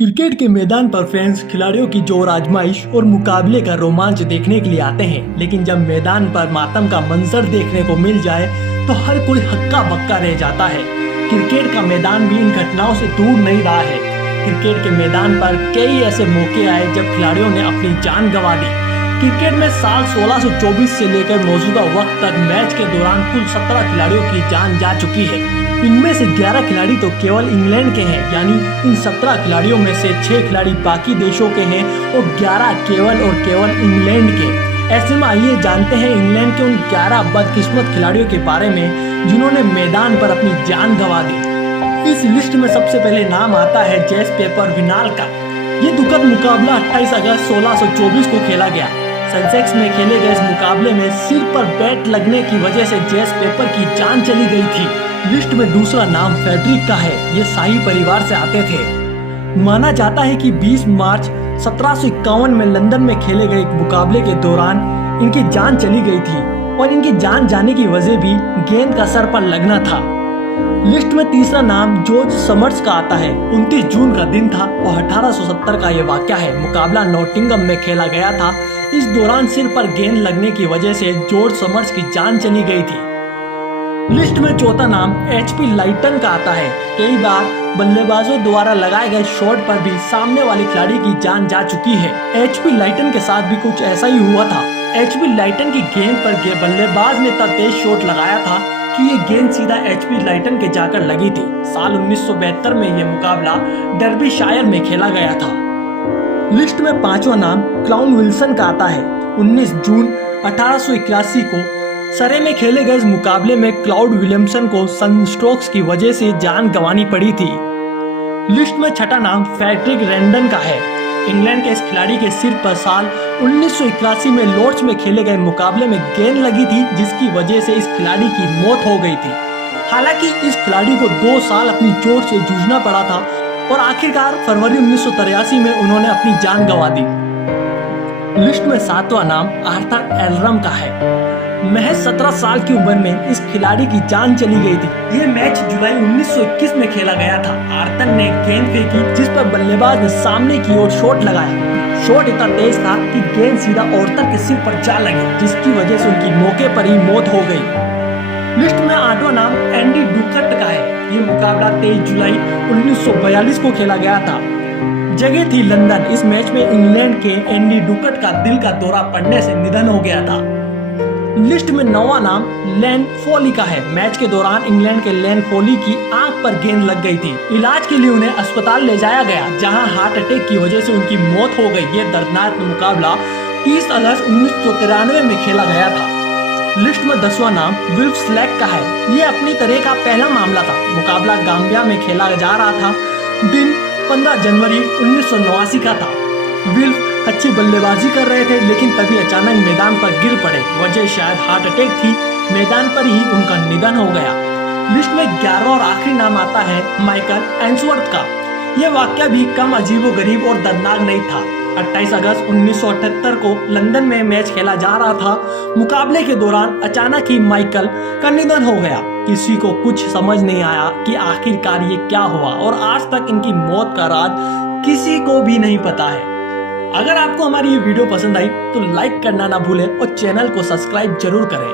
Cricket के मैदान पर फैंस खिलाड़ियों की जोर आजमाइश और मुकाबले का रोमांच देखने के लिए आते हैं, लेकिन जब मैदान पर मातम का मंजर देखने को मिल जाए तो हर कोई हक्का बक्का रह जाता है। क्रिकेट का मैदान भी इन घटनाओं से दूर नहीं रहा है। क्रिकेट के मैदान पर कई ऐसे मौके आए जब खिलाड़ियों ने अपनी जान गंवा दी। क्रिकेट में साल 1624 से लेकर मौजूदा वक्त तक मैच के दौरान कुल 17 खिलाड़ियों की जान जा चुकी है। इनमें से 11 खिलाड़ी तो केवल इंग्लैंड के हैं, यानी इन 17 खिलाड़ियों में से 6 खिलाड़ी बाकी देशों के हैं और 11 केवल और केवल इंग्लैंड के। ऐसे में आइए जानते हैं इंग्लैंड के उन 11 बदकिस्मत खिलाड़ियों के बारे में जिन्होंने मैदान पर अपनी जान गंवा दी। इस लिस्ट में सबसे पहले नाम आता है जेस पेपर विनाल का। ये दुखद मुकाबला 28 अगस्त 1624 को खेला गया। सेंसेक्स में खेले गए इस मुकाबले में सिर पर बैट लगने की वजह से जेस पेपर की जान चली गई थी। लिस्ट में दूसरा नाम फेडरिक का है। ये शाही परिवार से आते थे। माना जाता है कि 20 मार्च 1751 में लंदन में खेले गए एक मुकाबले के दौरान इनकी जान चली गई थी और इनकी जान जाने की वजह भी गेंद का सर पर लगना था। लिस्ट में तीसरा नाम जॉर्ज समर्स का आता है। 29 जून का दिन था और 1870 का यह वाकया है। मुकाबला नॉटिंघम में खेला गया था। इस दौरान सिर पर गेंद लगने की वजह से जॉर्ज समर्स की जान चली गई थी। लिस्ट में चौथा नाम एचपी लाइटन का आता है। कई बार बल्लेबाजों द्वारा लगाए गए शॉट पर भी सामने वाले खिलाड़ी की जान जा चुकी है। एचपी लाइटन के साथ भी कुछ ऐसा ही हुआ था। एचपी लाइटन की गेंद पर बल्लेबाज ने इतना तेज शॉट लगाया था कि ये गेंद सीधा एचपी लाइटन के जाकर लगी थी। साल 1972 में यह मुकाबला डर्बीशायर में खेला गया था। लिस्ट में पांचवा नाम क्लाउन विल्सन का आता है। 19 जून 1881 को सरे में खेले गए इस मुकाबले में क्लाउड विलियमसन को सनस्ट्रोक्स की वजह से जान गंवानी पड़ी थी। लिस्ट में छठा नाम फ्रेडरिक रैंडन का है। इंग्लैंड के इस खिलाड़ी के सिर पर साल 1981 में लॉर्ड्स में खेले गए मुकाबले में गेंद लगी थी, जिसकी वजह से इस खिलाड़ी की मौत हो गई थी। हालांकि इस खिलाड़ी को 2 साल अपनी चोट से जूझना पड़ा था और आखिरकार फरवरी 1983 में उन्होंने अपनी जान गंवा दी। लिस्ट में सातवां नाम आर्थर एल्रम का है। महज 17 साल की उम्र में इस खिलाड़ी की जान चली गई थी। ये मैच जुलाई 1921 में खेला गया था। आर्थर ने गेंद फेंकी जिस पर बल्लेबाज ने सामने की ओर शॉट लगाया। शॉट इतना तेज था कि गेंद सीधा आर्थर के सिर पर जा लगी, जिसकी वजह से उनकी मौके पर ही मौत हो गई। लिस्ट में आठवां नाम एंडी डुकट का है। ये मुकाबला 23 जुलाई 1942 को खेला गया था। जगह थी लंदन। इस मैच में इंग्लैंड के एंडी डुकट का दिल का दौरा पड़ने से निधन हो गया था। लिस्ट में 9वां नाम लैन फोली का है। मैच के दौरान इंग्लैंड के लैन फोली की आंख पर गेंद लग गई थी। इलाज के लिए उन्हें अस्पताल ले जाया गया, जहां हार्ट अटैक की वजह से उनकी मौत हो गई। ये दर्दनाक मुकाबला 30 अगस्त 1993 में खेला गया था। लिस्ट में 10वां नाम विल्फ स्लैक का है। ये अपनी तरह का पहला मामला था। मुकाबला गाम्बिया में खेला जा रहा था। दिन 15 जनवरी 1989 का था। विल्फ अच्छी बल्लेबाजी कर रहे थे, लेकिन तभी अचानक मैदान पर गिर पड़े। वजह शायद हार्ट अटैक थी। मैदान पर ही उनका निधन हो गया। लिस्ट में 11वां और आखिरी नाम आता है माइकल एंसवर्थ का। यह वाकया भी कम अजीबोगरीब और दर्दनाक नहीं था। 28 अगस्त 1978 को लंदन में मैच खेला जा रहा था। मुकाबले के दौरान अचानक ही माइकल का निधन हो गया। किसी को कुछ समझ नहीं आया कि आखिरकार ये क्या हुआ और आज तक इनकी मौत का राज किसी को भी नहीं पता है। अगर आपको हमारी ये वीडियो पसंद आई तो लाइक करना ना भूलें और चैनल को सब्सक्राइब जरूर करें।